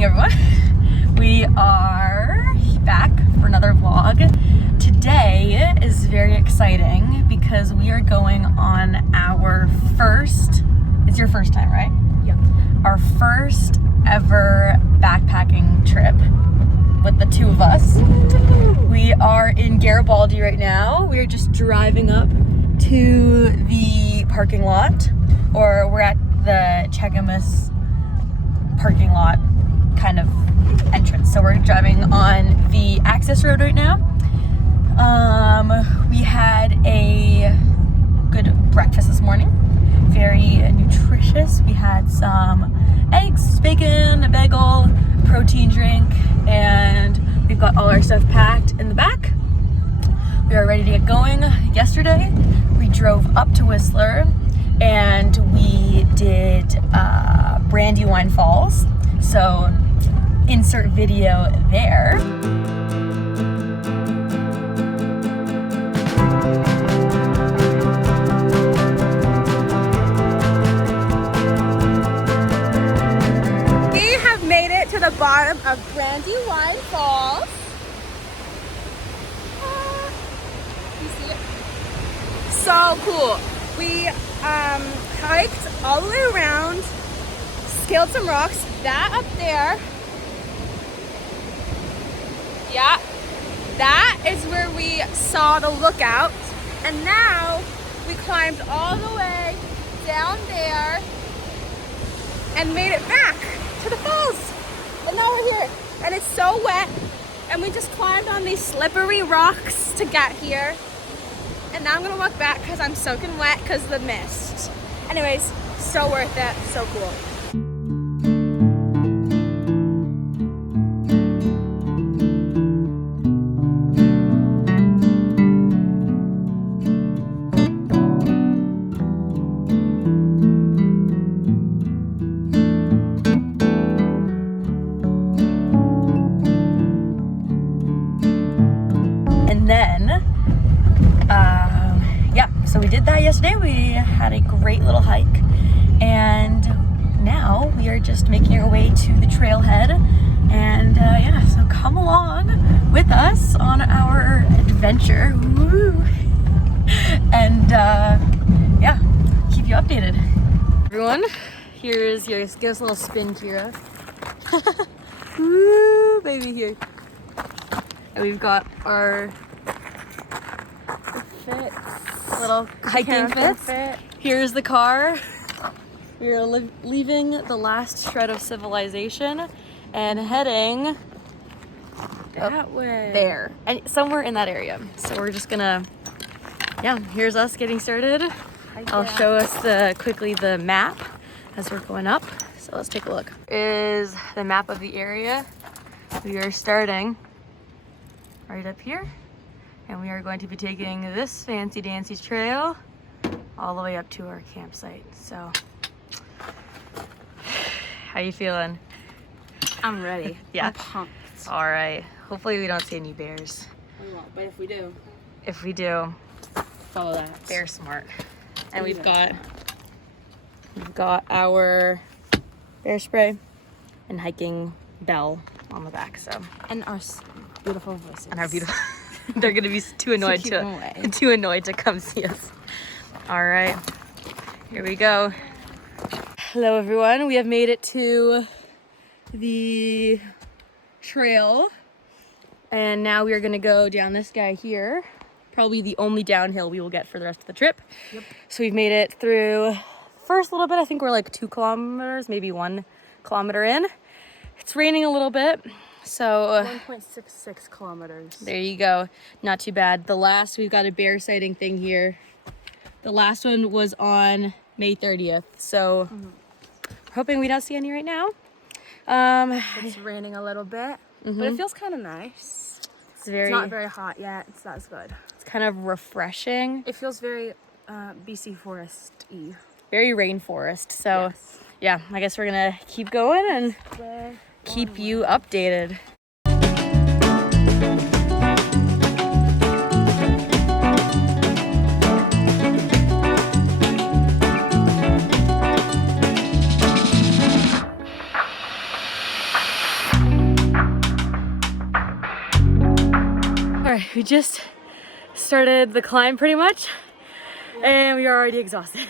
morning, everyone. We are back for another vlog. Today is very exciting because we are going on our first, it's your first time, right? Yeah. Our first ever backpacking trip with the two of us. We are in Garibaldi right now. We are just driving up to the parking lot, or we're at the Cheakamus parking lot kind of entrance. So we're driving on the access road right now. We had a good breakfast this morning, very nutritious. We had some eggs, bacon, a bagel, protein drink, and we've got all our stuff packed in the back. We are ready to get going. Yesterday we drove up to Whistler and we did Brandywine Falls, so insert video there. We have made it to the bottom of Brandywine Falls. You see it? So cool. We hiked all the way around, scaled some rocks. That up there, yeah, that is where we saw the lookout. And now we climbed all the way down there and made it back to the falls. And now we're here. And it's so wet. And we just climbed on these slippery rocks to get here. And now I'm gonna walk back because I'm soaking wet because of the mist. Anyways, so worth it, so cool. And then, so we did that yesterday. We had a great little hike, and now we are just making our way to the trailhead. And so come along with us on our adventure. Woo! And keep you updated. Everyone, here's yours. Give us a little spin, Kyra. Woo, baby, here. And we've got our little hiking fits. Here's the car. We are leaving the last shred of civilization and heading That way. there, and somewhere in that area. So we're just gonna, here's us getting started. I'll show us quickly the map as we're going up. So let's take a look. Is the map of the area. We are starting right up here, and we are going to be taking this fancy dancy trail all the way up to our campsite. So how you feeling? I'm ready. Yeah. I'm pumped. All right, hopefully we don't see any bears. We won't, but if we do, follow that. Bear smart. And we've got our bear spray and hiking bell on the back. So, And our beautiful voices. and our beautiful they're gonna be too annoyed keep them away. too annoyed to come see us. All right, here we go. Hello everyone, we have made it to the trail, and now we are gonna go down this guy here, probably the only downhill we will get for the rest of the trip. Yep. So we've made it through first little bit. I think we're like 2 kilometers, maybe 1 kilometer in. It's raining a little bit, so 1.66 kilometers. there you go. Not too bad. We've got a bear sighting thing here. The last one was on May 30th, so we're hoping we don't see any right now. It's raining a little bit, but Mm-hmm. it feels kind of nice. It's It's not very hot yet. It's not as good. it's kind of refreshing, It feels very BC forest-y. very rainforest. So Yes. yeah, I guess we're gonna keep going and keep you updated. right, we just started the climb pretty much, and we are already exhausted.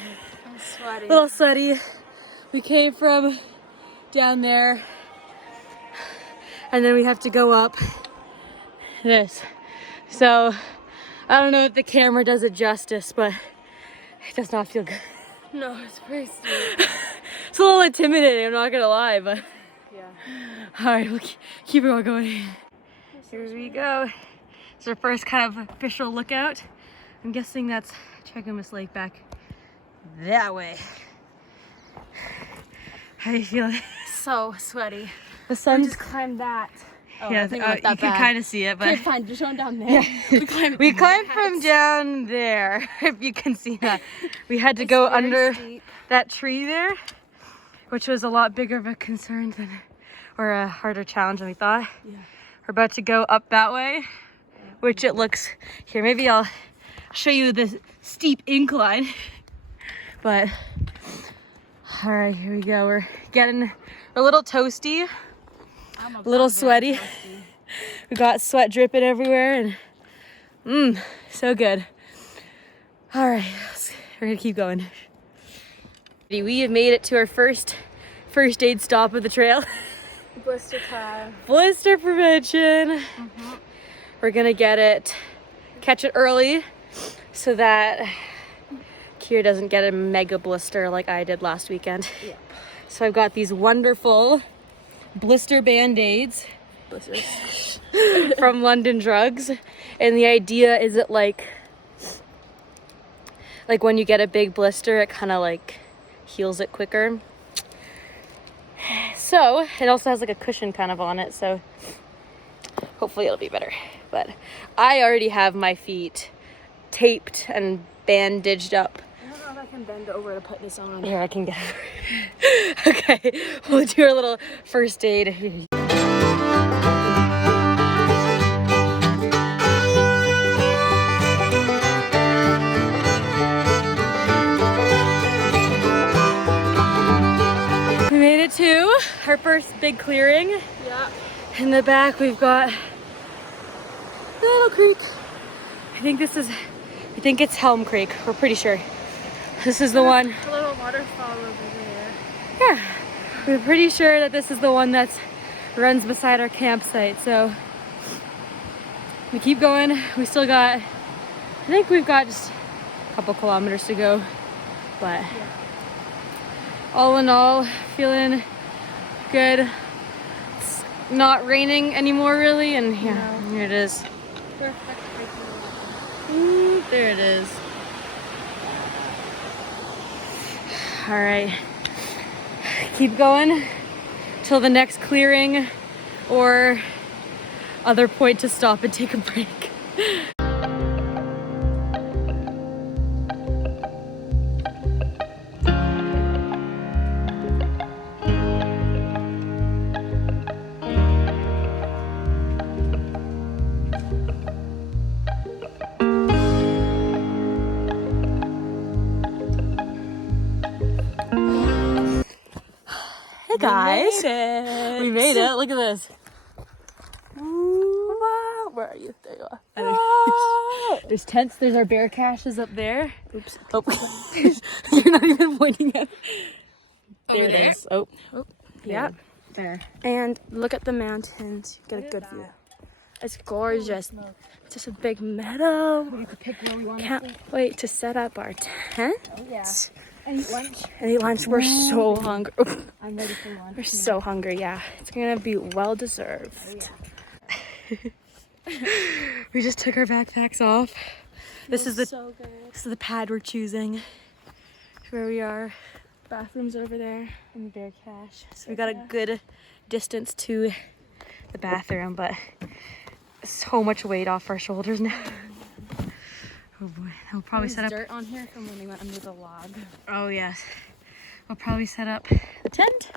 I'm sweaty. A little sweaty. We came from down there, and then we have to go up this. So I don't know if the camera does it justice, but it does not feel good. No, it's pretty steep. It's a little intimidating, I'm not gonna lie, but Yeah. all right, we'll keep it on going. Here we go. It's our first kind of official lookout. I'm guessing that's Cheakamus Lake back that way. How do you feel? So sweaty. The We sun just climbed that. Oh, yeah, I think you it that can bad. kind of see it, but Okay, fine. Just show down there. yeah. We climbed from down there, if you can see that. We had to go under that tree there, which was a lot bigger of a concern than, or a harder challenge than we thought. Yeah. We're about to go up that way, which it looks, here, maybe I'll show you the steep incline. But, all right, here we go. We're a little toasty, a little sweaty. We got sweat dripping everywhere, and so good. All right, we're gonna keep going. We have made it to our first aid stop of the trail. Blister climb. Blister prevention. We're gonna catch it early so that Kyra doesn't get a mega blister like I did last weekend. Yeah. So I've got these wonderful blister band-aids from London Drugs, and the idea is that like when you get a big blister, it kind of like heals it quicker. So it also has like a cushion kind of on it, so hopefully it'll be better. But I already have my feet taped and bandaged up. I don't know if I can bend over to put this on. Here, I can get it. Okay, we'll do our little first aid. We made it to our first big clearing. Yeah. In the back, we've got the little creek. I think it's Helm Creek. We're pretty sure. This is the one. A little waterfall over there. Yeah, we're pretty sure that this is the one that runs beside our campsite. So we keep going. We still got, I think we've got just a couple kilometers to go. But all in all, feeling good. It's not raining anymore really, and yeah, here it is. Perfect. There it is. All right, keep going till the next clearing or other point to stop and take a break. Hey guys, we made it. Look at this. Wow. Where are you? There you are. There's tents. There's our bear caches up there. Oops. Oh. You're not even pointing at. There it is. Oh. Yep. There. And look at the mountains. You get a good view. It's gorgeous. It's just a big meadow. We could pick where we want. Can't wait to set up our tent. Oh yeah. And eat lunch. And eat lunch. We're so hungry. I'm ready for lunch. We're so hungry. Yeah, it's gonna be well deserved. Oh, yeah. We just took our backpacks off. This is so good. This is the pad we're choosing. Where we are. Bathrooms over there. In the bear cache. So we got a good distance to the bathroom, but so much weight off our shoulders now. Oh boy, we'll probably set up dirt on here from when we went under the log. Oh yes. We'll probably set up the tent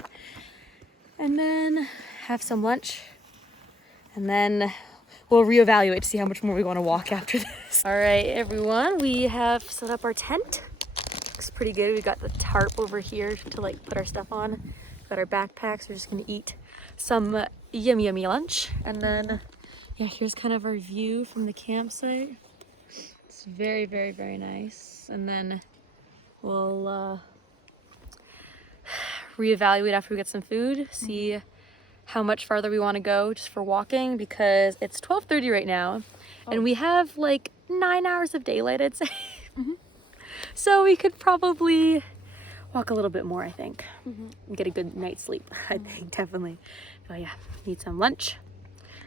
and then have some lunch, and then we'll reevaluate to see how much more we want to walk after this. All right, everyone, we have set up our tent. Looks pretty good. We got the tarp over here to like put our stuff on. Got our backpacks. We're just gonna eat some yummy lunch and then yeah, here's kind of our view from the campsite. It's very, very, very nice. And then we'll reevaluate after we get some food, see how much farther we want to go just for walking, because it's 12:30 right now and we have like 9 hours of daylight, I'd say. So we could probably walk a little bit more, I think, and get a good night's sleep. I think definitely. So yeah, need some lunch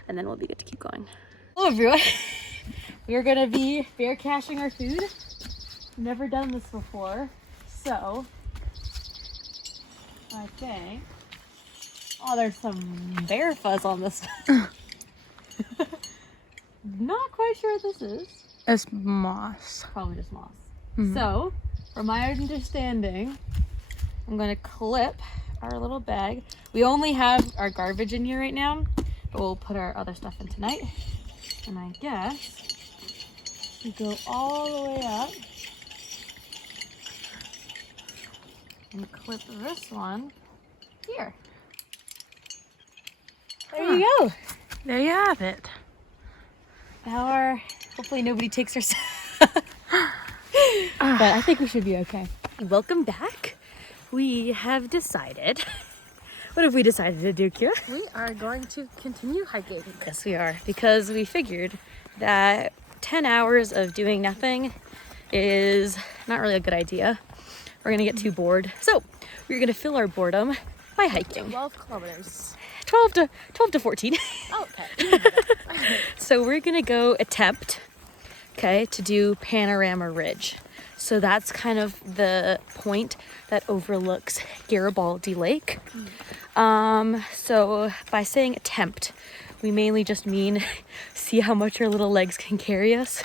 and then we'll be good to keep going. Hello everyone. We're gonna be bear caching our food. Never done this before, so I think, oh, there's some bear fuzz on this. Not quite sure what this is. It's moss. Probably just moss. So, from my understanding, I'm gonna clip our little bag. We only have our garbage in here right now, but we'll put our other stuff in tonight. And I guess we go all the way up and clip this one here. There you go. There you have it. Now hopefully nobody takes our stuff. But I think we should be okay. Welcome back. We have decided. What have we decided to do, Kyra? We are going to continue hiking. Yes, we are. Because we figured that 10 hours of doing nothing is not really a good idea. We're going to get too bored. So we're going to fill our boredom by hiking. 12 kilometers. 12 to 14. Oh, okay. So we're going to go attempt, to do Panorama Ridge. So that's kind of the point that overlooks Garibaldi Lake. So by saying attempt, we mainly just mean see how much our little legs can carry us,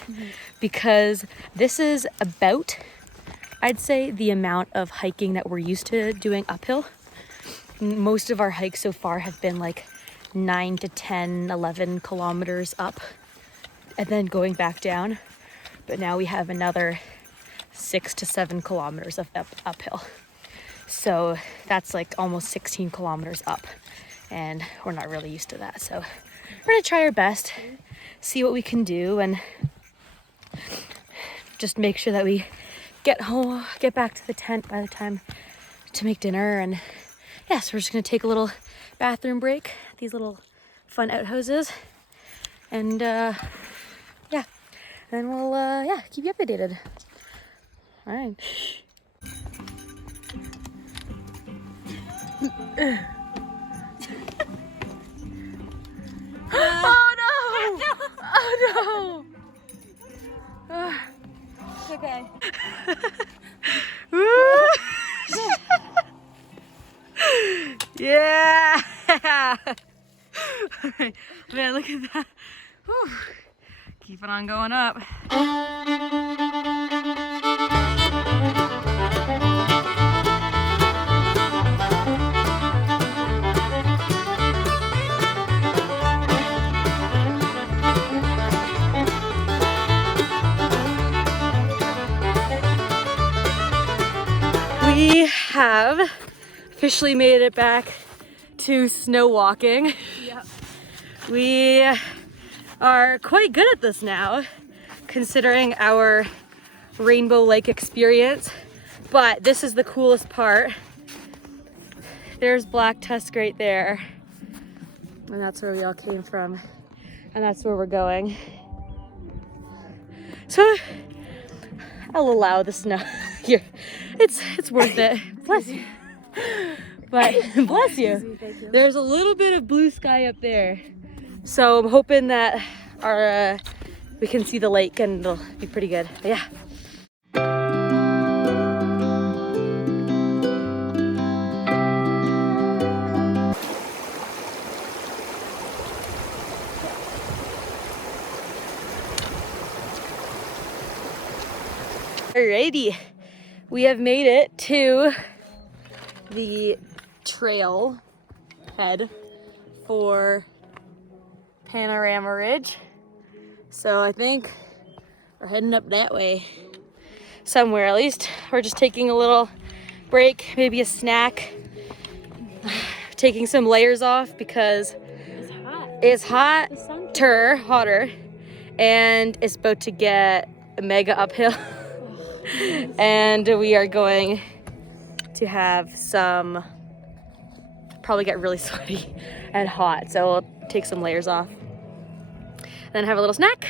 because this is about, I'd say, the amount of hiking that we're used to doing uphill. Most of our hikes so far have been like 9 to 10, 11 kilometers up and then going back down. But now we have another 6 to 7 kilometers of uphill. So that's like almost 16 kilometers up, and we're not really used to that. So we're gonna try our best, see what we can do, and just make sure that we get back to the tent by the time to make dinner. And yeah, so we're just gonna take a little bathroom break, these little fun outhouses, and yeah, then we'll keep you updated. All right. Oh no! Oh no! Okay. Yeah! Man, look at that. Whew. Keep it on going up. We have officially made it back to snow walking. Yep. We are quite good at this now, considering our Rainbow Lake experience. But this is the coolest part. There's Black Tusk right there. And that's where we all came from. And that's where we're going. So I'll allow the snow here. It's worth it. Bless you. But bless you. Thank you. There's a little bit of blue sky up there. So I'm hoping that we can see the lake and it'll be pretty good. But yeah. Alrighty, we have made it to the trail head for Panorama Ridge. So I think we're heading up that way somewhere. At least we're just taking a little break, maybe a snack, taking some layers off because It's hot. it's hot. The sun hotter, and it's about to get mega uphill. And we are going to have some, probably get really sweaty and hot, so we'll take some layers off, then have a little snack,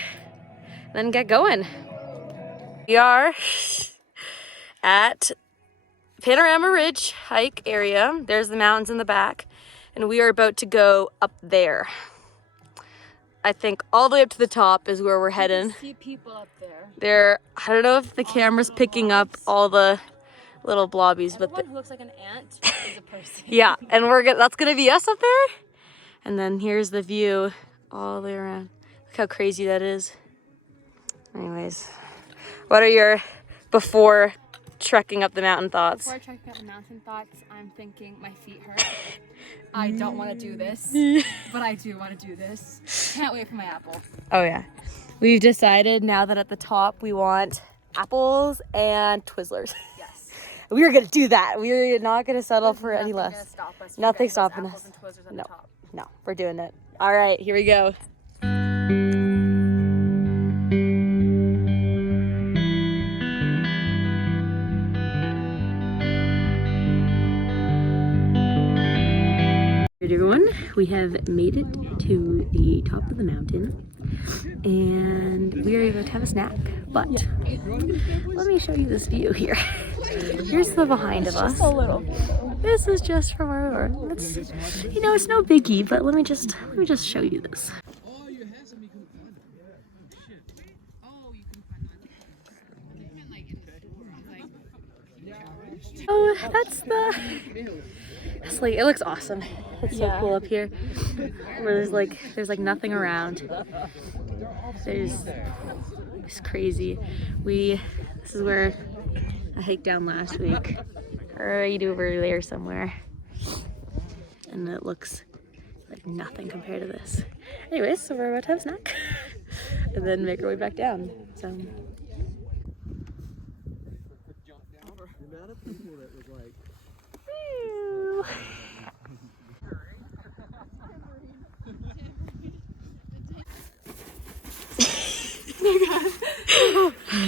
then get going. We are at Panorama Ridge hike area. There's the mountains in the back, and we are about to go up there. I think all the way up to the top is where we're heading. You can see people up there. I don't know if the camera's picking up all the little blobbies, but Everyone who looks like an ant is a person. yeah, and that's gonna be us up there. And then here's the view all the way around. Look how crazy that is. Anyways, what are your before trekking up the mountain thoughts? Before trekking up the mountain thoughts, I'm thinking my feet hurt. I don't want to do this, but I do want to do this. Can't wait for my apple. Oh yeah. We've decided now that at the top we want apples and Twizzlers. Yes. We are gonna do that. We're not gonna settle for any less. Gonna stop us from Nothing getting those stopping apples us. and Twizzlers at No. the top. No, we're doing it. All right, here we go. Everyone, we have made it to the top of the mountain, and we are about to have a snack, but let me show you this view here. Here's the behind of us. Just a little. This is just from our door. It's, you know, it's no biggie, but let me just show you this. Oh, it's like, it looks awesome. It's so cool up here. Where there's like nothing around. It's crazy. This is where I hiked down last week. Right over there somewhere. And it looks like nothing compared to this. Anyways, so we're about to have a snack. And then make our way back down. So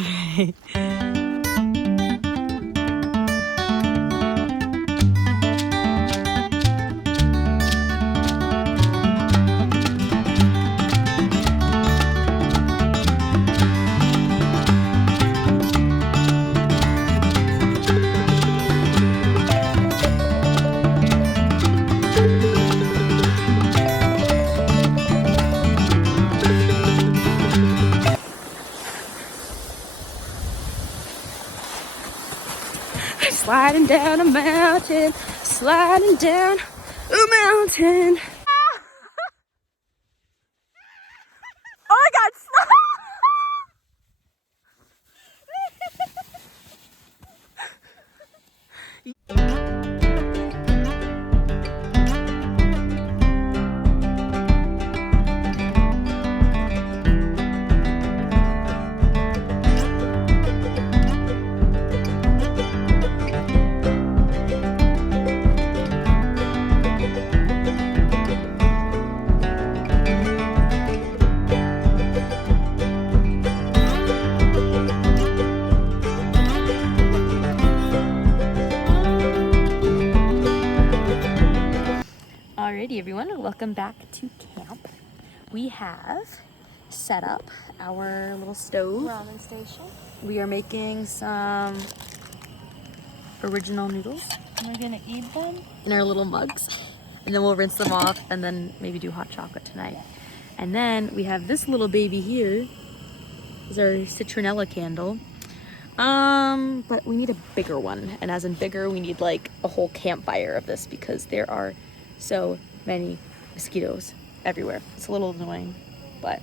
okay. Sliding down a mountain, sliding down a mountain. Oh my God! Alrighty everyone, welcome back to camp. We have set up our little stove. Ramen station. We are making some original noodles We're gonna eat them. in our little mugs. And then we'll rinse them off and then maybe do hot chocolate tonight. And then we have this little baby here. This is our citronella candle. But we need a bigger one. And as in bigger, we need like a whole campfire of this because there are so many mosquitoes everywhere. It's a little annoying, but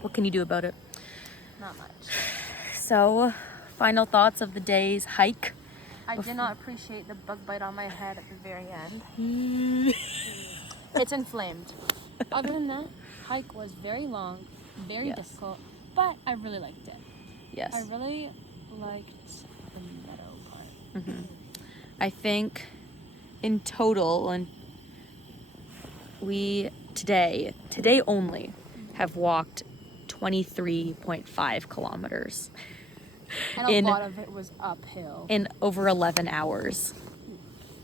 what can you do about it? Not much. So, final thoughts of the day's hike. I did not appreciate the bug bite on my head at the very end. It's inflamed. Other than that, hike was very long, very difficult, but I really liked it. Yes. I really liked the meadow part. Mm-hmm. I think in total, and we today only, have walked 23.5 kilometers. And a lot of it was uphill. In over 11 hours.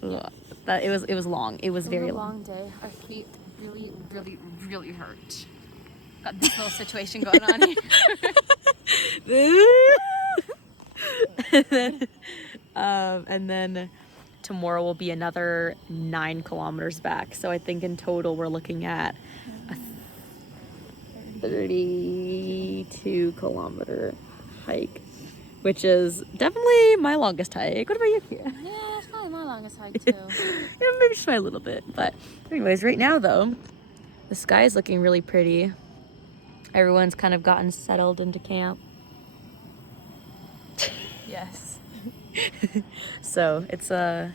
Ugh. It was long. It was very long. Long day. Our feet really, really, really hurt. Got this little situation going on here. And then tomorrow will be another 9 kilometers back. So I think in total we're looking at a 32 kilometer hike, which is definitely my longest hike. What about you, Kyra? Yeah, it's probably my longest hike too. Yeah, maybe just by a little bit. But anyways, right now though, the sky is looking really pretty. Everyone's kind of gotten settled into camp. Yes. So it's a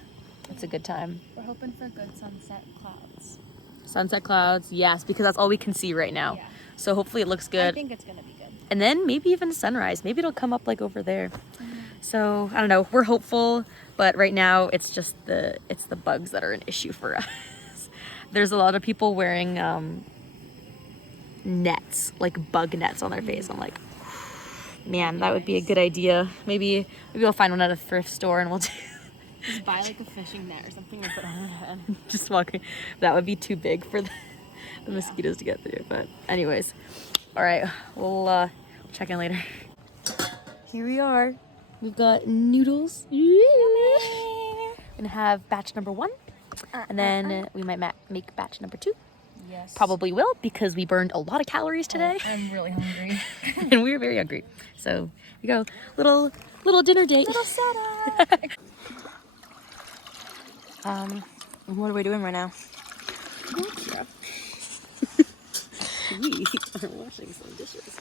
good time. We're hoping for good sunset clouds. Sunset clouds, yes, because that's all we can see right now. Yeah. So hopefully it looks good. I think it's gonna be good. And then maybe even sunrise. Maybe it'll come up like over there. So I don't know. We're hopeful, but right now it's just the bugs that are an issue for us. There's a lot of people wearing nets, like bug nets on their face. I'm like, man, that would be a good idea. Maybe we'll find one at a thrift store and we'll just buy like a fishing net or something and put on our head. Just walking. That would be too big for the mosquitoes to get through. But anyways, all right, we'll check in later. Here we are. We've got noodles. We're gonna have batch number 1, and then we might make batch number 2. Yes. Probably will, because we burned a lot of calories today. I'm really hungry. And we were very hungry. So here you go, little dinner date. Little setup. What are we doing right now? We are washing some dishes.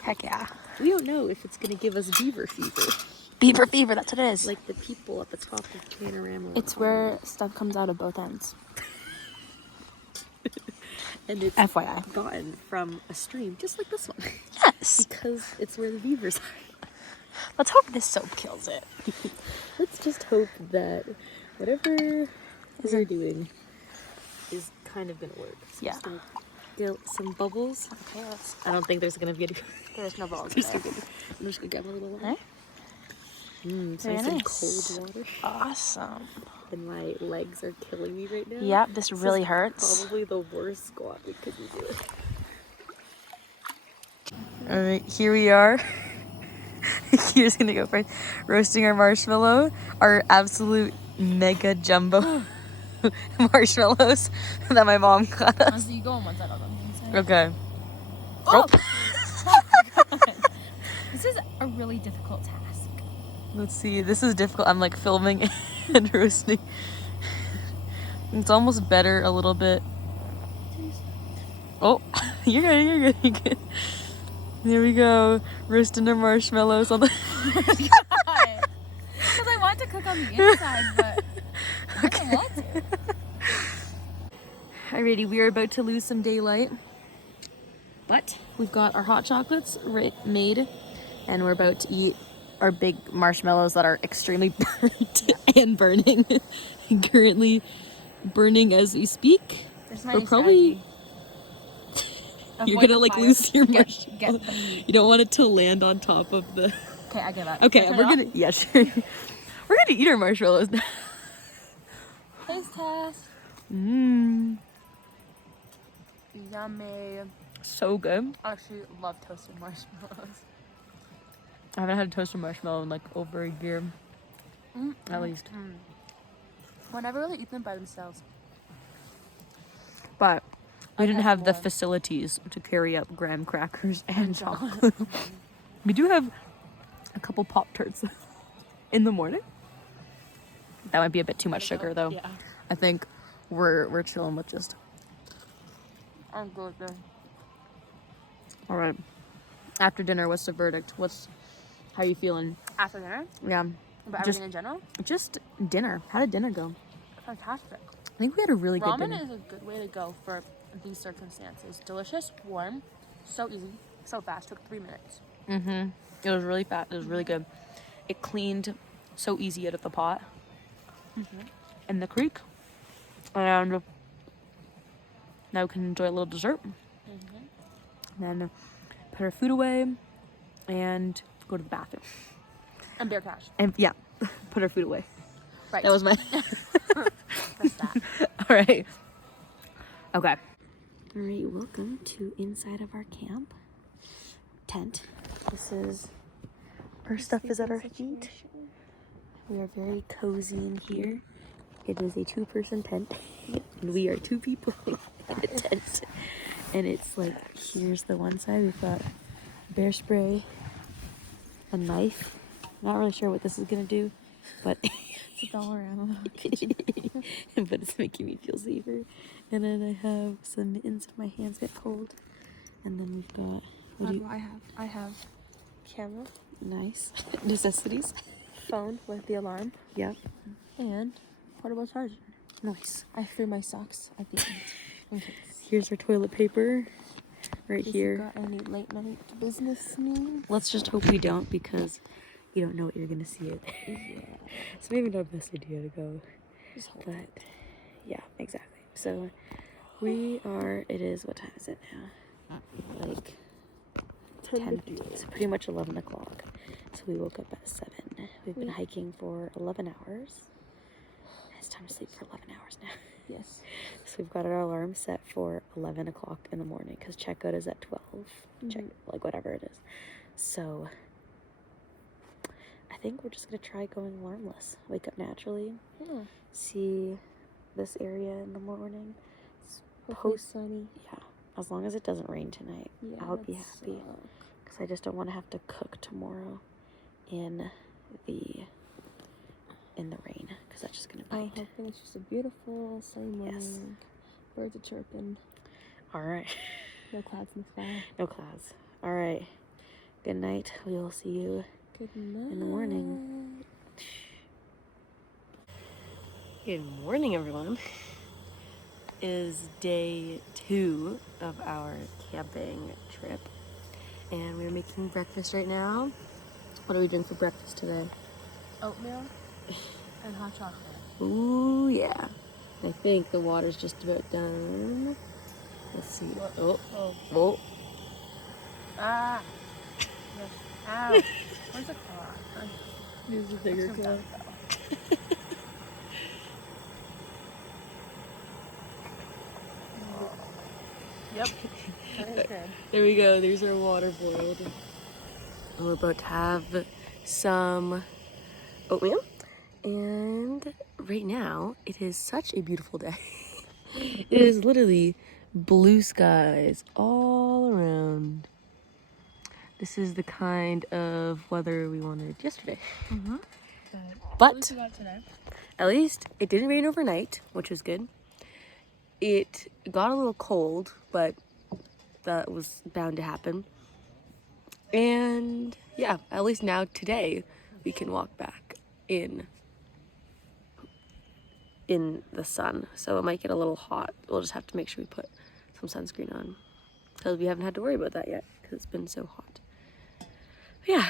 Heck yeah. We don't know if it's gonna give us beaver fever. Beaver fever, that's what it is. Like the people at the top of Panorama. It's where stuff comes out of both ends. And it's FYI. gotten from a stream just like this one. Yes. Because it's where the beavers are. Let's hope this soap kills it. Let's just hope that whatever we're doing is kind of gonna work. So Yeah. just gonna get some bubbles. Okay, I don't think there's gonna be any. there's no balls. I'm just gonna grab a little water. So Very some nice. cold water. Awesome. And my legs are killing me right now. Yeah, this really is hurts. Probably the worst squat we could do. All right, here we are. Here's gonna go first. Roasting our marshmallow, our absolute mega jumbo marshmallows that my mom got us. So you go on one side, I'll go on one side. Okay. Oh! This is a really difficult task. Let's see. This is difficult. I'm like filming and roasting. It's almost better a little bit. Oh, you're good. You're good. You're good. There we go. Roasting our marshmallows on the. Because I want to cook on the inside, but I don't want to. Alrighty, we are about to lose some daylight. But we've got our hot chocolates made, and we're about to eat our big marshmallows that are extremely burnt and burning. Currently burning as we speak. Or probably you're gonna like lose your marshmallow. You don't want it to land on top of the. Okay, I give up. Okay, we're gonna. Yeah, sure. We're gonna eat our marshmallows now. Taste test. Mmm. Yummy. So good. I actually love toasted marshmallows. I haven't had a toasted marshmallow in like over a year. At least. Well, I never really eat them by themselves. But we didn't have the more. facilities to carry up graham crackers and chocolate. We do have a couple Pop-Tarts in the morning. That might be a bit too much sugar though. Yeah. I think we're chilling with just. I'm good there. All right. After dinner, what's the verdict? How are you feeling? After dinner? Yeah. But Just- everything in general? Just dinner. How did dinner go? Fantastic. I think we had a really good dinner. Ramen is a good way to go for these circumstances. Delicious, warm, so easy, so fast. Took 3 minutes. It was really fast. It was really good. It cleaned so easy out of the pot in the creek. And now we can enjoy a little dessert. and then put our food away and go to the bathroom. And bear cash. And yeah, put our food away. Right. That was my... That's that. All right. Okay. All right, welcome to inside of our camp tent. This is... Our stuff is at our feet. We are very cozy in here. It is a 2-person tent, and we are 2 people in a tent. And it's like, here's the one side. We've got bear spray, a knife. Not really sure what this is gonna do, but It's all around. but it's making me feel safer. And then I have some mittens if my hands get cold. And then we've got, what do you... I have camera, Nice. Necessities. phone with the alarm, Yep. and portable charger. Nice. I threw my socks at the end. Okay. Here's our toilet paper right If here. you got any late night business needs? Let's just hope we don't, because you don't know what you're gonna see it. Yeah. So maybe not the best idea to go. Just hold But it. yeah, exactly. So we are, it is, what time is it now? Like 10, so pretty much 11 o'clock. So we woke up at 7. We've been hiking for 11 hours. It's time to sleep for 11 hours now. Yes. So we've got our alarm set for 11 o'clock in the morning because checkout is at 12. Check, like whatever it is. So I think we're just gonna try going alarmless. Wake up naturally. Yeah. See this area in the morning. Hopefully sunny. Yeah, as long as it doesn't rain tonight, Yeah, I'll be that happy. sucks. Because I just don't want to have to cook tomorrow in the rain, because that's just gonna I'm bite. hoping it's just a beautiful sunny morning. Yes. Birds are chirping. All right. No clouds in the sky. No clouds. All right. Good night. We will see you Good night. in the morning. Good morning, everyone. It is day 2 of our camping trip, and we're making breakfast right now. What are we doing for breakfast today? Oatmeal and hot chocolate. Ooh, yeah. I think the water's just about done. Let's see. Oh. Ah! Yes. Ow! Where's the cloth? Use a bigger cup. Yep. That is good. There we go. There's our water boiled. And we're about to have some oatmeal. And right now, it is such a beautiful day. It is literally blue skies all around. This is the kind of weather we wanted yesterday. But at least it didn't rain overnight, which was good. It got a little cold, but that was bound to happen. And yeah, at least now today we can walk back in the sun. So it might get a little hot. We'll just have to make sure we put some sunscreen on, because we haven't had to worry about that yet because it's been so hot. But yeah.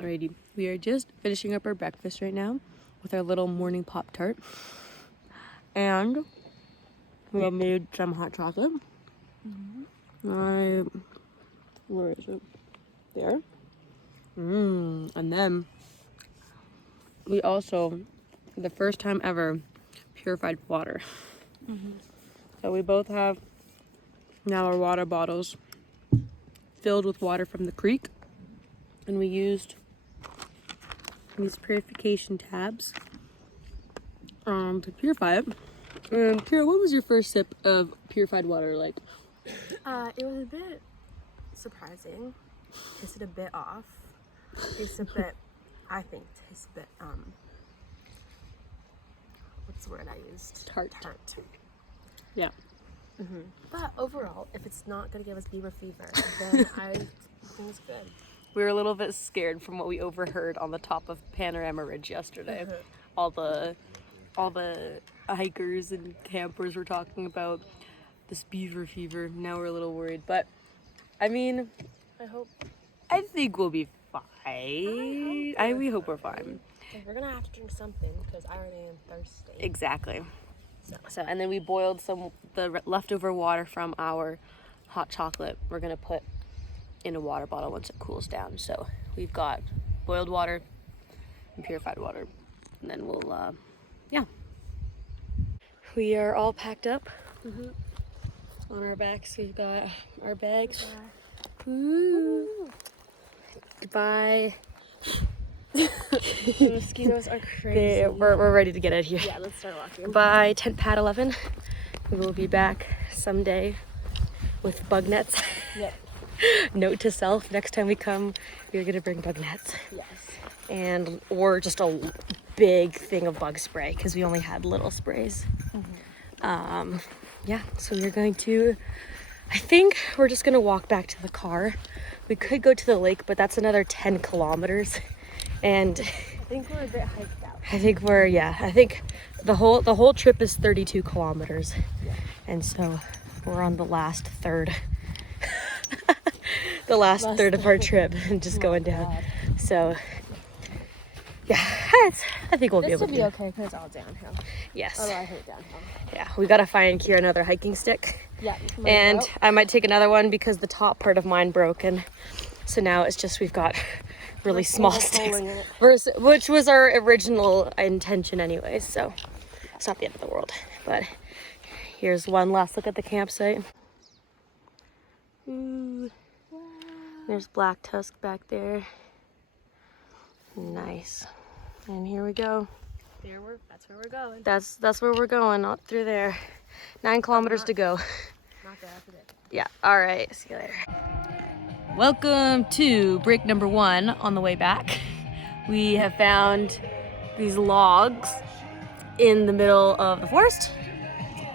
Alrighty, we are just finishing up our breakfast right now with our little morning Pop-Tart. And we have made some hot chocolate. Where is it? There. And then we also, for the first time ever, purified water. So we both have now our water bottles filled with water from the creek, and we used these purification tabs to purify it. And Kyra, what was your first sip of purified water like? It was a bit surprising. Tasted a bit off. Tasted a bit, I think, tasted a bit, what's the word I used? Tart. Yeah. But overall, if it's not going to give us beaver fever, then I think it's good. We were a little bit scared from what we overheard on the top of Panorama Ridge yesterday. All the hikers and campers were talking about this beaver fever. Now we're a little worried, but I mean, I think we'll be fine. We hope we're fine. We're going to have to drink something because I already am thirsty. Exactly. So and then we boiled the leftover water from our hot chocolate we're gonna put in a water bottle once it cools down. So we've got boiled water and purified water, and then we'll yeah. We are all packed up. On our backs we've got our bags. Ooh. Goodbye. The mosquitoes are crazy. We're ready to get out of here. Yeah, let's start walking. By tent pad 11. We will be back someday with bug nets. Yep. Note to self, next time we come, we're gonna bring bug nets. Yes. Or just a big thing of bug spray, because we only had little sprays. Yeah, so we're going to, I think we're just gonna walk back to the car. We could go to the lake, but that's another 10 kilometers. And I think we're a bit hiked out. I think the whole trip is 32 kilometers. Yeah. And so we're on the last third. The last third of our trip and just going down. God. So yeah, I think we'll be able to. This will be okay because it's all downhill. Yes. Although I hate downhill. Yeah, we gotta find Kyra another hiking stick. Yeah. And I might take another one because the top part of mine broke, and so now it's just we've got really small sticks, which was our original intention anyway. So it's not the end of the world. But here's one last look at the campsite. Ooh. Wow. There's Black Tusk back there. Nice. And here we go. That's where we're going. That's where we're going, not through there. 9 kilometers to go. Not there after that. Yeah, all right, see you later. Welcome to break number 1 on the way back. We have found these logs in the middle of the forest.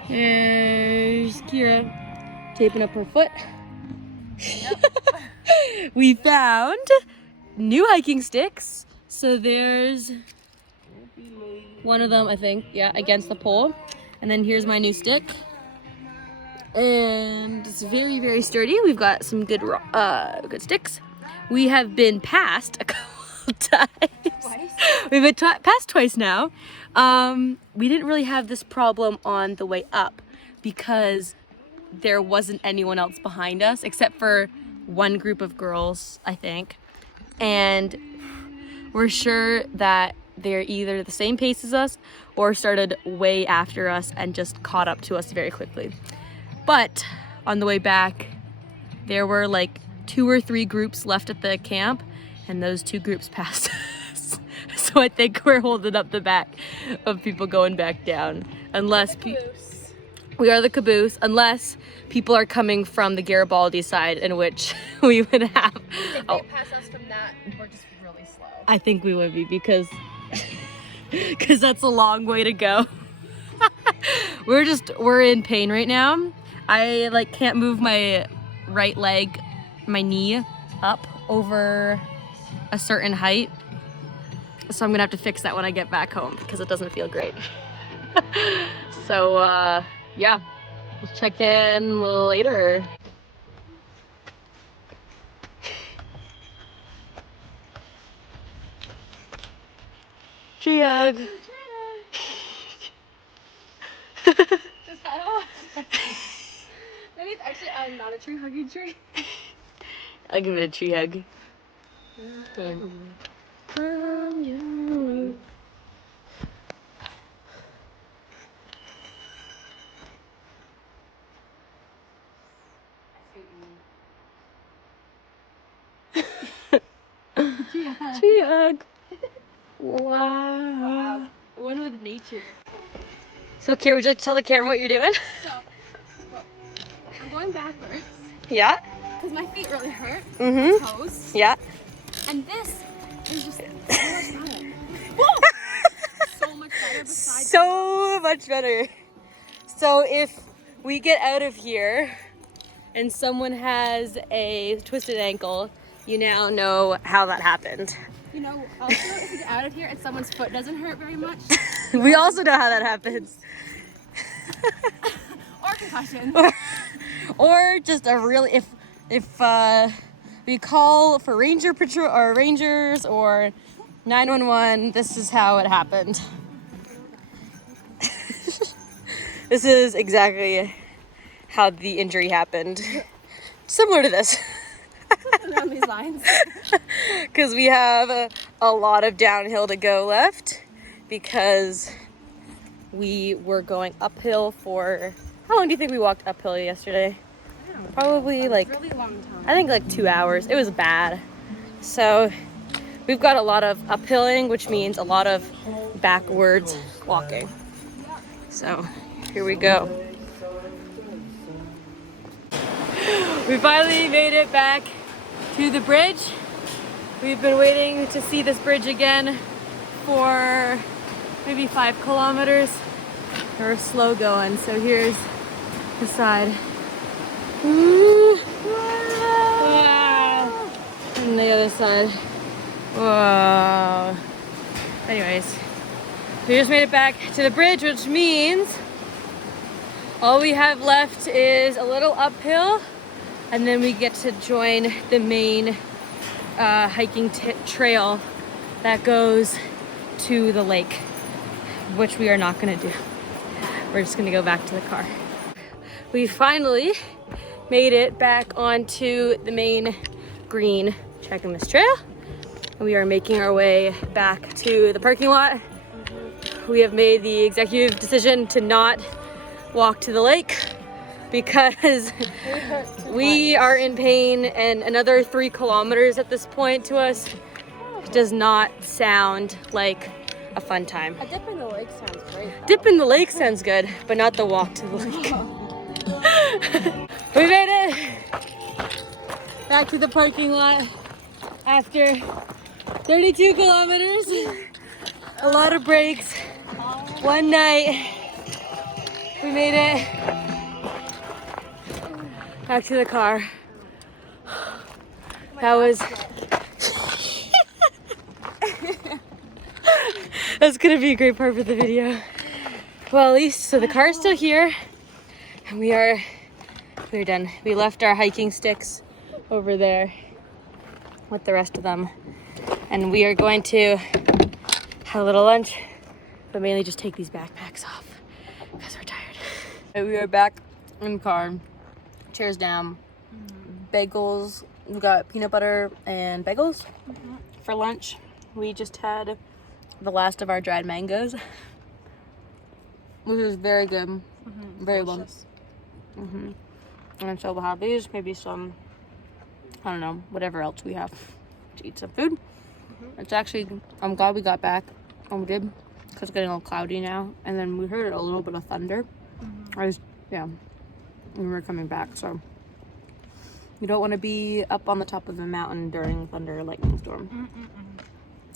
There's Kyra taping up her foot. Yep. We found new hiking sticks. So there's one of them, I think, yeah, against the pole. And then here's my new stick. And it's very, very sturdy. We've got some good sticks. We have been passed a couple times. Twice? We've been passed twice now. We didn't really have this problem on the way up because there wasn't anyone else behind us except for one group of girls, I think. And we're sure that they're either the same pace as us or started way after us and just caught up to us very quickly. But on the way back, there were like 2 or 3 groups left at the camp, and those 2 groups passed us. So I think we're holding up the back of people going back down. Unless we are the caboose, unless people are coming from the Garibaldi side, in which we would have. If they pass us from that, we're just really slow. I think we would be because that's a long way to go. We're in pain right now. I can't move my right leg, my knee up over a certain height. So I'm gonna have to fix that when I get back home because it doesn't feel great. So yeah, we'll check in later. Tree hug. Maybe it's actually not a tree hugging tree. I'll give it a tree hug. Tree hug. Wow. One with nature. So, Kyra, would you like to tell the camera what you're doing? So, I'm going backwards. Yeah. Because my feet really hurt. Mm-hmm. Toes. Yeah. And this is just so much better. So much better besides. So much better. So if we get out of here and someone has a twisted ankle, you now know how that happened. You know, also if we get out of here and someone's foot doesn't hurt very much. We also know how that happens. Or concussion. Or just a really, if we call for ranger patrol or rangers or 911, this is how it happened. This is exactly how the injury happened. similar to this. Around these lines. Because we have a lot of downhill to go left because we were going uphill for, how long do you think we walked uphill yesterday? Probably like, really long time. I think like 2 hours. It was bad. So we've got a lot of uphilling, which means a lot of backwards walking. So here we go. We finally made it back to the bridge. We've been waiting to see this bridge again for maybe 5 kilometers. We're slow going, so here's the side. Ooh. Wow. And the other side. Whoa. Anyways, we just made it back to the bridge, which means all we have left is a little uphill, and then we get to join the main hiking trail that goes to the lake, which we are not gonna do. We're just gonna go back to the car. We finally made it back onto the main green Cheakamus Trail. We are making our way back to the parking lot. We have made the executive decision to not walk to the lake because we are in pain, and another 3 kilometers at this point to us does not sound like a fun time. A dip in the lake sounds great. Dip in the lake sounds good, but not the walk to the lake. We made it back to the parking lot after 32 kilometers. A lot of breaks. One night. We made it back to the car. That was that's gonna be a great part for the video. Well, at least so the car's still here, and we're done. We left our hiking sticks over there with the rest of them, and we are going to have a little lunch, but mainly just take these backpacks off because we're tired. And we are back in the car. Chairs down. Bagels. We got peanut butter and bagels for lunch. We just had the last of our dried mangoes, which is very good. Very well. And so we'll have these, maybe some, I don't know, whatever else we have to eat some food. It's actually, I'm glad we got back when we did, because it's getting a little cloudy now. And then we heard a little bit of thunder. When we were coming back, so you don't want to be up on the top of a mountain during thunder or lightning storm.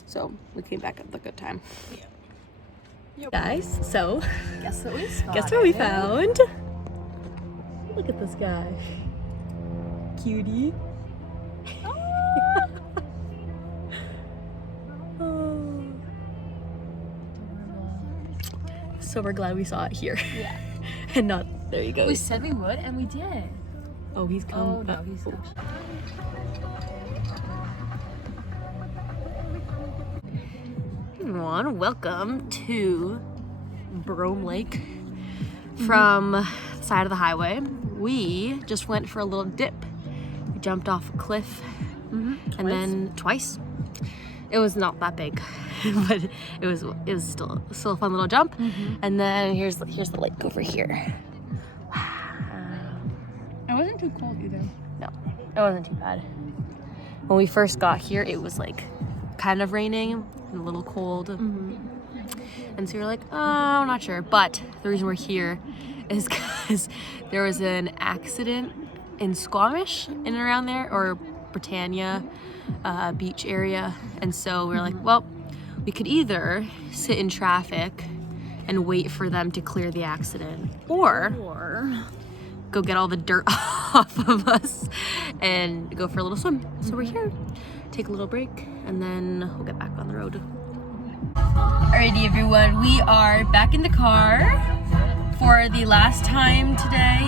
So we came back at the good time. Guys, so Guess what we spotted? guess what we found? Look at this guy. Cutie. Oh. So we're glad we saw it here. Yeah. And not, there you go. We said we would, and we did. Oh, he's coming. Oh, no, he's not. Everyone, welcome to Brome Lake from the side of the highway. We just went for a little dip. We jumped off a cliff and then twice. It was not that big, but it was still a fun little jump. And then here's the lake over here. It wasn't too cold either. No, it wasn't too bad. When we first got here, it was like kind of raining and a little cold. And so we were like, oh, I'm not sure. But the reason we're here is because there was an accident in Squamish, in and around there, or Britannia beach area. And so we were like, well, we could either sit in traffic and wait for them to clear the accident, or go get all the dirt off of us and go for a little swim. So we're here, take a little break, and then we'll get back on the road. Alrighty everyone, we are back in the car for the last time today.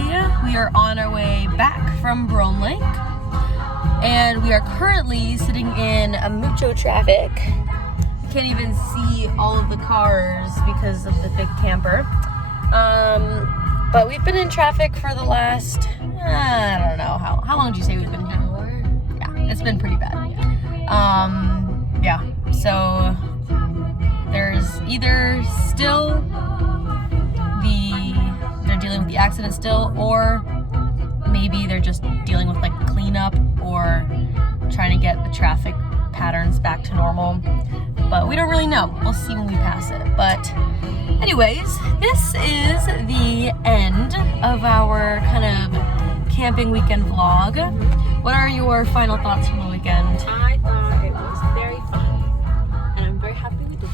We are on our way back from Brome Lake, and we are currently sitting in a mucho traffic. You can't even see all of the cars because of the big camper. But we've been in traffic for the last, I don't know, how long did you say we've been here? Yeah, it's been pretty bad. Yeah, so there's either still they're dealing with the accident still, or maybe they're just dealing with like cleanup or trying to get the traffic patterns back to normal. But we don't really know. We'll see when we pass it. But anyways, this is the end of our kind of camping weekend vlog. What are your final thoughts from the weekend? I thought it was very fun, and I'm very happy we did it.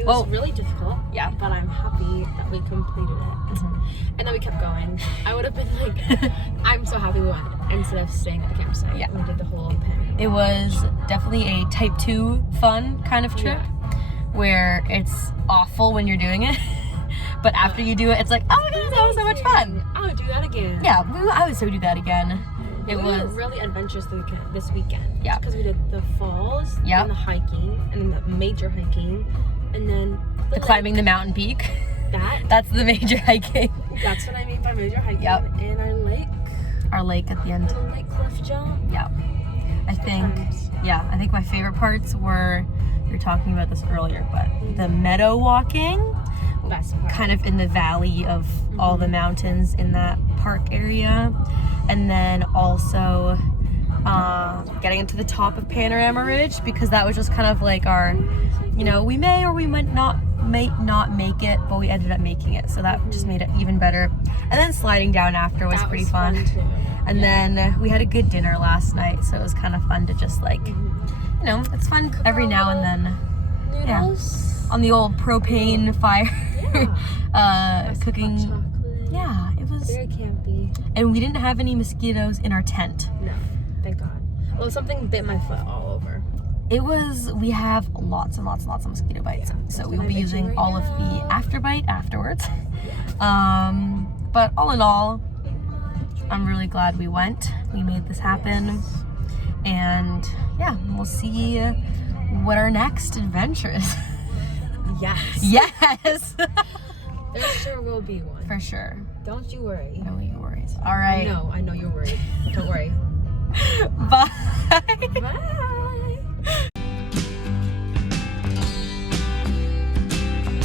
It was really difficult, yeah, but I'm happy that we completed it. And then we kept going. I would have been like, I'm so happy we went instead of staying at the campsite. Yeah. We did the whole Panorama. It was definitely a type 2 fun kind of trip, where it's awful when you're doing it, but after you do it, it's like, oh my god, that was so much fun. I would do that again. Yeah, I would so do that again. We were really adventurous this weekend. Yeah. Because we did the falls, Yep. and the hiking, and the major hiking, and then the climbing the mountain peak. That's the major hiking. That's what I mean by major hiking. Yep. And Our lake at the end. little lake cliff jump. Yeah. I think my favorite parts were, we were talking about this earlier, but the meadow walking, Best part. kind of in the valley of all the mountains in that park area, and then also getting into the top of Panorama Ridge, because that was just kind of like our, we may or we might not make it, but we ended up making it, so that just made it even better. And then sliding down after was pretty fun too. and then we had a good dinner last night, so it was kind of fun to just like, it's fun every now and then. Noodles. On the old propane fire. Cooking. Chocolate. Yeah, it was Very campy. And we didn't have any mosquitoes in our tent. No, thank God. Well, something bit my foot all over. We have lots and lots and lots of mosquito bites, so we will be using all of the afterbite afterwards. But all in all, I'm really glad we went. We made this happen, and yeah, we'll see what our next adventure is. Yes. Yes. There sure will be one. For sure. Don't you worry. No worries. All right. I know you're worried. Don't worry. Bye. Bye.